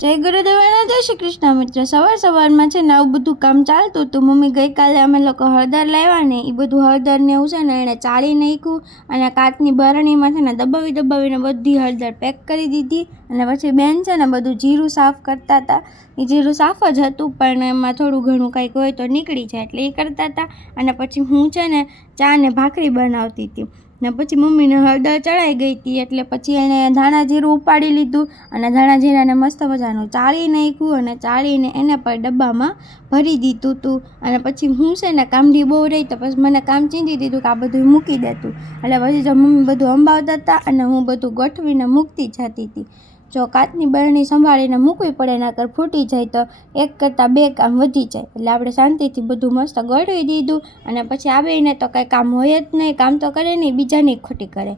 જય ગુરુદેવ અને જય શ્રી કૃષ્ણ મિત્ર। સવારમાં છે ને આવું બધું કામ ચાલતું હતું। મમ્મી ગઈકાલે અમે લોકો હળદર લાવ્યા ને એ બધું હળદર ને એવું છે ને એણે ચાળી નાખ્યું અને કાચની બરણીમાં છે ને દબાવીને બધી હળદર પેક કરી દીધી। અને પછી બેન છે ને બધું જીરું સાફ કરતા હતા। એ જીરું સાફ જ હતું પણ એમાં થોડું ઘણું કંઈક હોય તો નીકળી જાય એટલે એ કરતા હતા। અને પછી હું છે ને ચા ને ભાખરી બનાવતી હતી ને પછી મમ્મીને હળદર ચડાઈ ગઈ હતી એટલે પછી એણે ધાણા જીરું ઉપાડી લીધું અને ધાણા જીરાને મસ્ત મજાનું ચાળી નાખ્યું અને ચાળીને એને પણ ડબ્બામાં ભરી દીધું હતું। અને પછી હું છે ને કામઢી બહુ રહી તો પછી મને કામ ચીંધી દીધું કે આ બધું મૂકી દેતું એટલે પછી જો મમ્મી બધું અંબાવતા હતા અને હું બધું ગોઠવીને મૂકતી જતી હતી। જો કાચની બરણી સંભાળીને મૂકવી પડે નકર ફૂટી જાય તો એક કરતાં બે કામ વધી જાય એટલે આપણે શાંતિથી બધું મસ્ત ગોઠવી દીધું। અને પછી આવીને તો કંઈ કામ હોય જ નહીં, કામ તો કરે નહીં, બીજાની ખોટી કરે।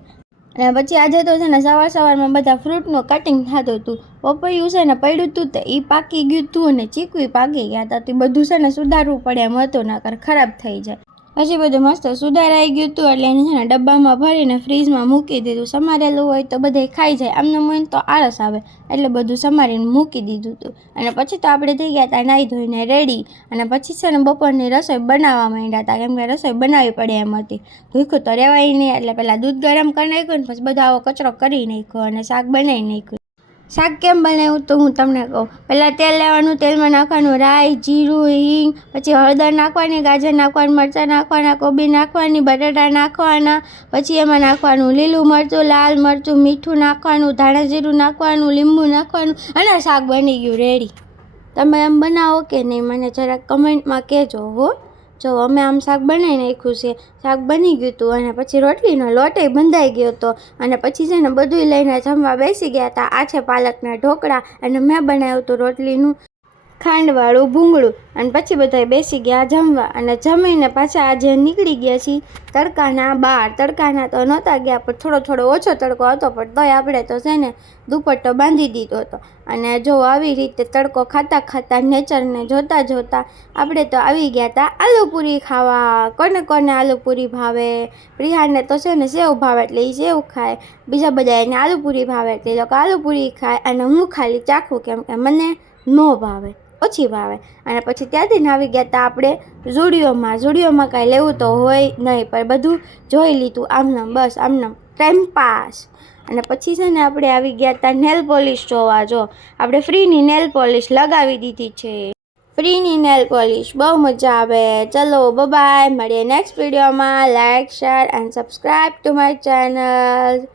અને પછી આજે તો છે ને સવારમાં બધા ફ્રૂટનું કટિંગ થતું હતું। પપૈયું છે ને પડ્યું હતું તો એ પાકી ગયું હતું અને ચીકુ પાકી ગયા હતા। તો બધું છે ને સુધારવું પડે એમ હતું નકર ખરાબ થઈ જાય। પછી બધું મસ્ત સુધારાઈ ગયું હતું એટલે એને છે ને ડબ્બામાં ભરીને ફ્રીજમાં મૂકી દીધું। સમારેલું હોય તો બધાય ખાઈ જાય, આમને હોય તો આળસ આવે એટલે બધું સમારીને મૂકી દીધું હતું। અને પછી તો આપણે થઈ ગયા હતા નાહી ધોઈને રેડી અને પછી છે ને બપોરની રસોઈ બનાવવા માંડ્યા હતા કેમ કે રસોઈ બનાવવી પડે એમ હતી। ભૂખ્યું તો રહેવાય નહીં એટલે પહેલાં દૂધ ગરમ કરી નાખ્યું ને પછી બધો આવો કચરો કરી નાખ્યો અને શાક બનાવી નાખ્યું। શાક કેમ બનાવ્યું તો હું તમને કહું। પહેલાં તેલ લેવાનું, તેલમાં નાખવાનું રાઈ, જીરું, હિંગ, પછી હળદર નાખવાની, ગાજર નાખવાની, મરચાં નાખવાના, કોબી નાખવાની, બટાટા નાખવાના, પછી એમાં નાખવાનું લીલું મરચું, લાલ મરચું, મીઠું નાખવાનું, ધાણા જીરું નાખવાનું, લીંબુ નાખવાનું અને શાક બની ગયું રેડી। તમે એમ બનાવો કે નહીં મને જરાક કમેન્ટમાં કહેજો હો। જો અમે આમ શાક બનાવી નાખ્યું છે, શાક બની ગયું હતું અને પછી રોટલીનો લોટે બંધાઈ ગયો હતો અને પછી છે ને બધું લઈને જમવા બેસી ગયા હતા। આ છે પાલકના ઢોકળા અને મેં બનાવ્યું હતું રોટલીનું ખાંડવાળું ભૂંગળું અને પછી બધાય બેસી ગયા જમવા અને જમીને પાછા આજે નીકળી ગયા છીએ તડકાના બહાર। તડકાના તો નહોતા ગયા પણ થોડો ઓછો તડકો હતો પણ તોય આપણે તો છે ને દુપટ્ટો બાંધી દીધો હતો। અને જો આવી રીતે તડકો ખાતા નેચરને જોતા આપણે તો આવી ગયા હતા આલુપૂરી ખાવા। કોને કોને આલુપૂરી ભાવે? પ્રિયાને તો છે ને સેવ ભાવે એટલે એ સેવ ખાય, બીજા બધા એને આલુપૂરી ભાવે એટલે એ લોકો આલુપૂરી ખાય અને હું ખાલી ચાખું કેમ કે મને ન ભાવે, ઓછી ભાવે। અને પછી ત્યાંથી ને આવી ગયા હતા આપણે ઝુડિયોમાં કાંઈ લેવું તો હોય નહીં પણ બધું જોઈ લીધું આમનામ, બસ આમનામ ટાઈમ પાસ। અને પછી છે ને આપણે આવી ગયા હતા નેલ પોલિશ જોવા। જો આપણે ફ્રીની નેલ પોલિશ લગાવી દીધી છે, ફ્રીની નેલ પોલિશ બહુ મજા આવે। ચલો બાય, મળીએ નેક્સ્ટ વિડીયોમાં। Like, share and subscribe to my channel.